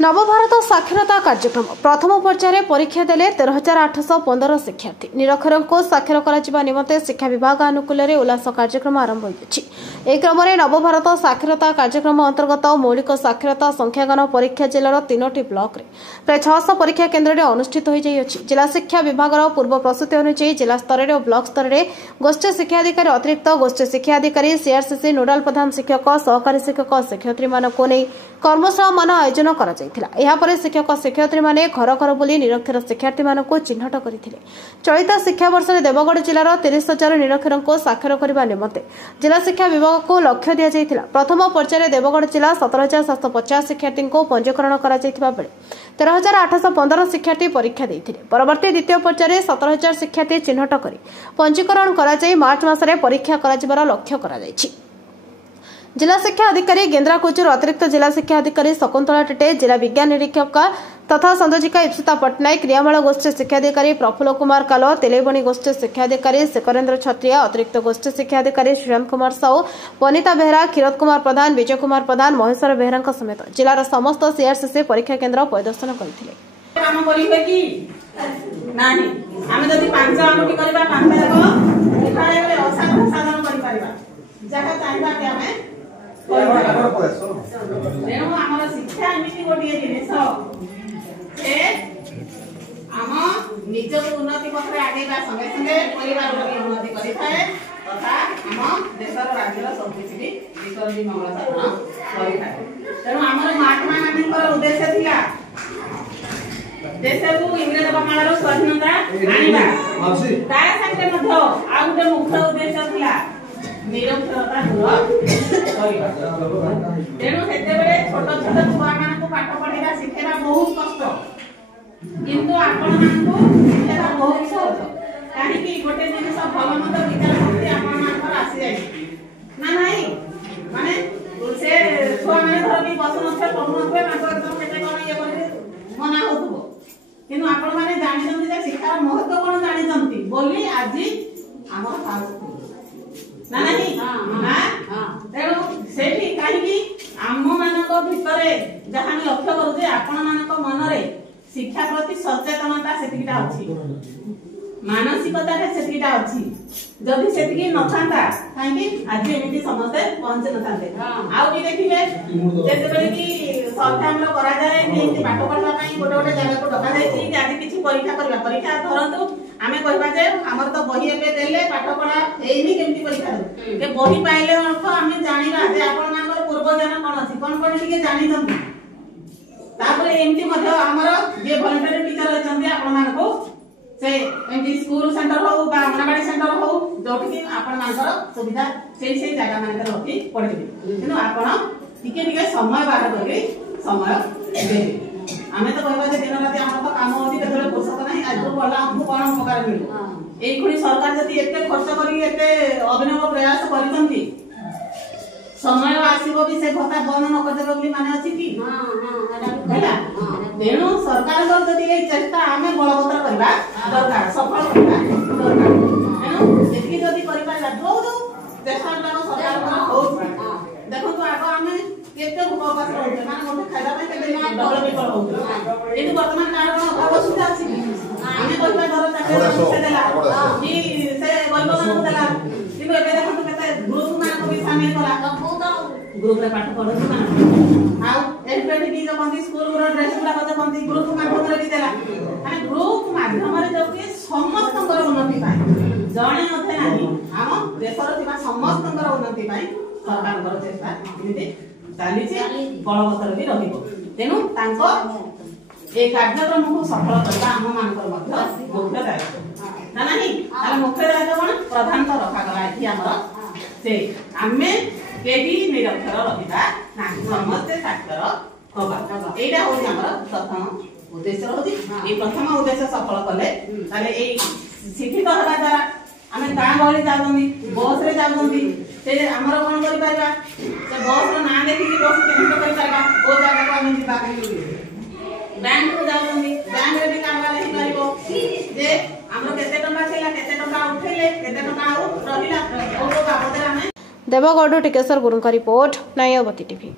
नवभारत साक्षरता कार्यक्रम प्रथम पर्यायर परीक्षा देले 13,815 शिक्षार्थी निरक्षर को साक्षर करा निमंते शिक्षा विभाग आनुकूल्य उल्लास कार्यक्रम आरंभ होइछि। एही क्रम में नवभारत साक्षरता कार्यक्रम अंतर्गत मौलिक साक्षरता संख्यागण परीक्षा जिलार 3टी ब्लॉक रे प्राय 600 परीक्षा केन्द्र रे अनुष्ठित होई जाइछि। जिला शिक्षा विभाग पूर्व प्रस्तुति अनुसार जिला स्तर रे और ब्लॉक स्तर रे गोष्ठी शिक्षा अधिकारी अतिरिक्त गोष्ठी शिक्षा अधिकारी सीआरसीसी नोडाल प्रधान शिक्षक सहकारी शिक्षक शिक्षयित्री मानक नै कर्मशाला मान आयोजन करा यापर शिक्षक शिक्षयित्री माने घर घर बुली निरक्षर शिक्षार्थी मानक चिन्हट करथिले। चलित शिक्षा वर्ष में देवगढ़ जिलार 30,000 निरक्षर को साक्षर करने निमंते जिला शिक्षा विभाग को लक्ष्य दि जाइथिला। प्रथम पर्यायर देवगढ़ जिला 17,750 शिक्षार्थी को पंजीकरण करा जाइथिबा बेले 13,815 शिक्षार्थी परीक्षा देइथिले। परवर्ती द्वितीय पर्यायर 17,000 शिक्षार्थी चिन्हट करी पंजीकरण करा जाई मार्च मासरे परीक्षा करा जिबार लक्ष्य करा जाइछि। जिला शिक्षा अधिकारी गेंद्रा कोचूर अतिरिक्त जिला शिक्षा अधिकारी शकुंतला टेटे जिला विज्ञान निरीक्षक तथा संयोजिका इप्सिता पट्टनायक क्रियामाल गोष्ठी शिक्षाधिकारी प्रफुल्ल कुमार कालो तेलेबणी गोष्ठी शिक्षाधिकारी शेखरेन्द्र छत्रिया अतिरिक्त गोष्ठी शिक्षाधिकारी श्रीराम कुमार साहू वनिता बेहरा क्षीरत कुमार प्रधान विजय कुमार प्रधान महेश्वर बेहरा समेत जिलार समस्त सीआरसीसी परीक्षा केन्द्र परिदर्शन करथिले। शिक्षा एमती गोटे जिनिस निज उन्नति पथ आगे संगे संगे परिवार उन्नति करें तथा आम देशर राज्यर सबकि विश्व भी मंगल साधन करें। तेणु आम महात्मा गांधी उद्देश्य थिला देश को इंग्रेज बंगाल स्वाधीनता आने गोटे मुख्य उद्देश्य थिला निरक्षरता दूर करवा। तेणु से छोट छोट छुआ मान पाठ पढ़ा शिखेगा बहुत कष्ट किंतु आपण मानकु शिखेगा बहुत सहज कहीं गोटे जिन भल मत विचार शक्ति आपण आसी जाए ना नहीं माने से छुआ मैंने घर भी बस नथे पढ़ु नथे एकदम केते कोन ये कर मना होतबो किंतु आपण माने जानि जे शिक्षार महत्व कोन जानि बोली आज हमर साहस ना नहीं तेणु से कहीं आम मान भितर जहाँ लक्ष्य करुचे आपण मान मनरे शिक्षा प्रति सचेतनता सेतिकिटा अछि मानसिकता सेतिकिटा अछि जदि सेतिकी नथांता कहीं आज एमिति समस्ते पहुंचे नथांते आउ भी देखिबे जेतेबेले कि सरकार हमरो करा जाय कि एमिति पाठ पढ़वा पई गोटे गोटे जगह को डका जाय कि आज किछि परीक्षा करबा परीक्षा धरंतु आमे कहबा जे हमर तो बही एबे देले पाठ पढ़ा एइनी केमिति परीक्षा दे के बही पाइले अर्थ आमे जानिबा जे आपण मानकर पूर्व ज्ञान कोन अछि कोन कोन ठीक जानि जंती तापर एमिति मध्य हमर जे वॉलंटरी टीचर अछंती आपण मानको से एमिति स्कूल सेंटर हो बा अंगनवाड़ी सेंटर हो जोठी आपण मानकर सुविधा से जगह मानकर रखी पढ़ेबे किनु आपण टिके टिके समय बाहर करके समय देबे। आमे तो कहबा जे दिन राति हमर तो काम होती केतले फुर्सत नाही आज बोला हमको कोन उपकार मिलु एई खुनी सरकार जति एते खर्च करी एते अभिनव प्रयास करिसंती समय आसीबो भी से भत्ता बन न करदेबो बोली माने अछि कि हैला तेणु सरकार को जति ए चेष्टा आमे बलवत्तर करबा दरकार सफल करबा दरकार तेणु एति जति करि पाइला दो चेष्टा लाग सरकार को हो देखो तो आगो आमे केते उपवास रहते माने मोटे खाइबा पय केते डबल विकल होत एतु वर्तमान काल को अभाव सुविधा अछि आमे कहबा धर चाकरी से देला कि से गल्प मान देला किंतु एबे देखो तो केते ग्रुप मान को भी शामिल करा ग्रुप रे पाठ पढो ना आउ एलपीडी भी जो बंदी स्कूल रो ड्रेस गुला को बंदी ग्रुप माध्यम रे भी देला माने ग्रुप माध्यम रे जो कि समस्तंकर उन्नति पाए जणे नथे नाही हम देशर थिबा समस्तंकर उन्नति पाए सरकार कर चेष्टा एमिति चालीछि बलवत्तर भी रहिबो। तेनु तांको ए कार्यक्रम को सफल करबा हम मानकर मध्य मुख्य दायित्व ना नहीं ताले मुख्य दायित्व कोन प्रधान तो रखा गला एथि हमर से आमे केही निरक्षर रहिबा नाही समस्त साक्षर होबा एटा होई हमर प्रथम उद्देश्य होती ए प्रथम उद्देश्य सफल कले ताले ए शिक्षित होबा द्वारा आमे गाँ गहली जाउनी बस रे जाउनी से हमर कोन करि पारबा से बस रो ना देखि बस केनतो करि पारबा ओ जगह को आमे जिबा बैंक को जाउनी बैंक रे भी काम रहि पारिबो जे हमर केते टका छैला केते टका उठैले केते टका आउ रहिला ओ बाबद रे आमे देवगढ़ टिकेश्वर गुरुंका रिपोर्ट नयवती टीवी।